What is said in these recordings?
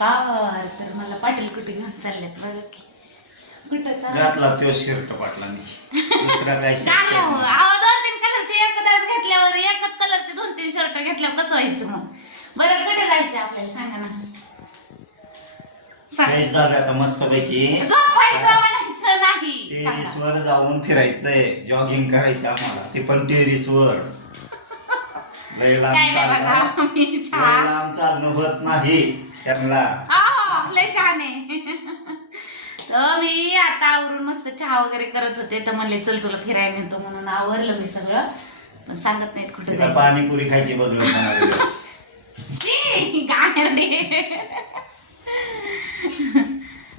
नमस्कार तर मला पाटील कुठे घेऊन चाललेत बघा की. कुठं चाललं? घातला तो शर्ट पाटलांनी. दुसरा काय चाललं shirt हो. अहो दोन तीन कलरचे एकदाच घेतल्यावर एकच कलरचे दोन तीन शर्ट घेतल्यावर कसं व्हायचं मग? बरं कुठे जायचं आपल्याला? सांगा ना. सांग. फ्रेश झालं आता मस्त पैकी झोपायचं म्हणायचं नाही. टेरिस सांगा. वर जाऊन फिरायचंय. जॉगिंग करायचं आम्हाला. ते पण टेरिस वर. लय लांब बघा मी लय चहा. लांब चालणं होत नाही. त्यांना. हा लय शहाणे. तर मी आता आवरून मस्त चहा वगैरे करत होते. तर म्हणले चल तुला फिरायला नेतो म्हणून आवरलं मी सगळं. पण सांगत नाहीत कुठे तिला जायचं. पाणीपुरी खायची. शी, गाणेरडे.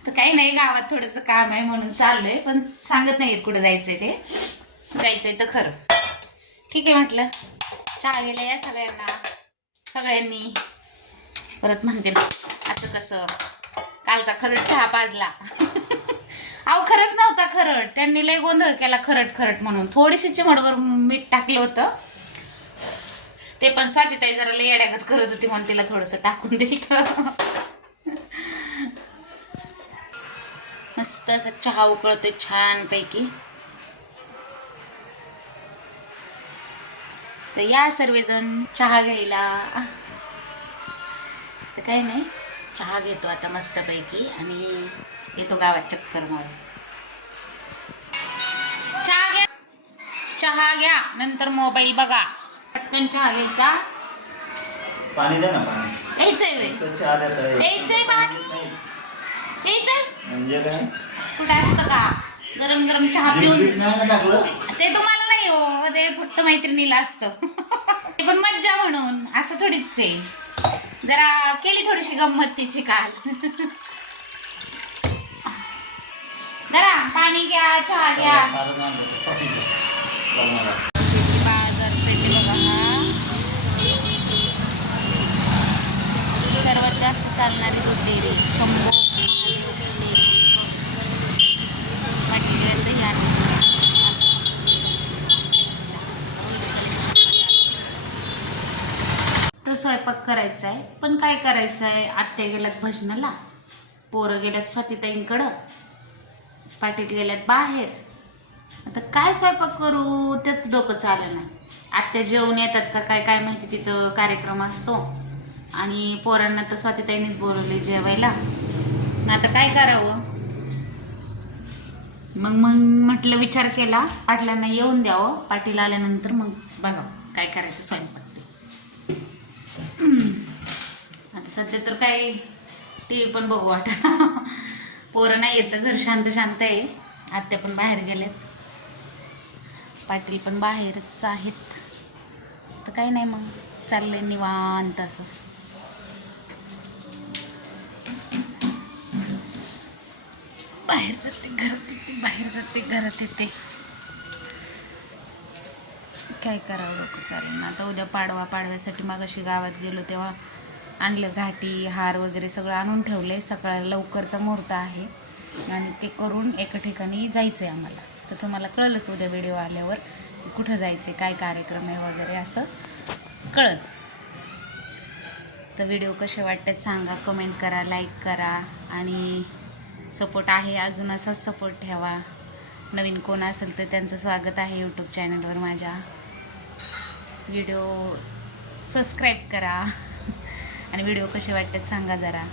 तर काही नाही गावात थोडस काम आहे म्हणून चाललोय. पण सांगत नाहीत कुठे जायचंय ते. जायचंय तर खरं. ठीक आहे म्हटलं. चहा गेला या सगळ्यांना. सगळ्यांनी. परत म्हणते ना, असं कसं? कालचा खरट चहा पाजला. अहो खरंच नव्हता खरट त्यांनी लय गोंधळ केला खरट खरट म्हणून. थोडीशी चिमडवर मीठ टाकलं होतं. ते पण स्वातीताई जरा लय येड्यागत करत होती म्हणून तिला थोडस टाकून दिलं मस्त असा चहा उकळतोय छान पैकी तर या सर्वजण चहा घ्यायला. काही नाही. चहा घेतो आता मस्त पैकी आणि येतो गावात चक्कर मारून. चहा घ्या. चहा घ्या. नंतर मोबाईल बघा. पटकन चहा घ्यायचा. पाणी दे ना पाणी. यायचंय वे नुसतं चहा देता येत. यायचंय पाणी? यायचंय. म्हणजे काय? कुठे असतं का? गरम गरम चहा पिऊन. टाकलं? ते तुम्हाला नाही हो. ते फक्त मैत्रिणीला असतं. ते पण मज्जा म्हणून. असं थोडीच आहे. जरा केली थोडीशी गंमत तिची काल. जरा पाणी घ्या चहा घ्या. फारच बघा हा. सर्वात जास्त चालणारी दूध डेअरी शंभो महादेव डेअरी. पाटील आणि तर स्वयंपाक करायचा आहे पण काय करायचं आहे आत्या गेल्यात भजनाला पोरं गेल्यात स्वातीताईंकडं पाटील गेल्यात बाहेर. आता काय स्वयंपाक करू? त्याच डोकं चालं नाही. आत्या जेवण येतात का? काय काय माहिती तिथं कार्यक्रम असतो. आणि पोरांना तर स्वातीताईनेच बोलवले जेवायला. मग आता काय करावं? मग मग म्हटलं विचार केला. पाटलांना येऊन द्यावं. पाटील आल्यानंतर मग बघावं काय करायचं स्वयंपाक. आता सध्या तर काही टी व्ही पण बघू वाटा पोरं नाही येतं घर शांत शांत आहे. आत्या पण बाहेर गेलेत पाटील पण बाहेरच आहेत. तर काही नाही मग. चाललंय निवांत असं. बाहेर जाते घरात येते बाहेर जाते घरात येते. काय करावं लोक चालेल? ना आता उद्या पाडवा पाडव्यासाठी मग अशी गावात गेलो तेव्हा आणलं घाटी हार वगैरे सगळं आणून ठेवलंय. सकाळ लवकरचा मुहूर्त आहे आणि ते करून एका ठिकाणी जायचं आहे आम्हाला. तर तुम्हाला कळलंच उद्या व्हिडिओ आल्यावर कुठं जायचं आहे काय कार्यक्रम आहे वगैरे असं कळत तर व्हिडिओ कसे वाटतात सांगा. कमेंट करा लाईक करा आणि सपोर्ट आहे अजून असाच सपोर्ट ठेवा. नवीन कोण असेल तर त्यांचं स्वागत आहे यूट्यूब चॅनलवर माझ्या. व्हिडिओ सबस्क्राईब करा आणि व्हिडिओ कसे वाटतात सांगा जरा.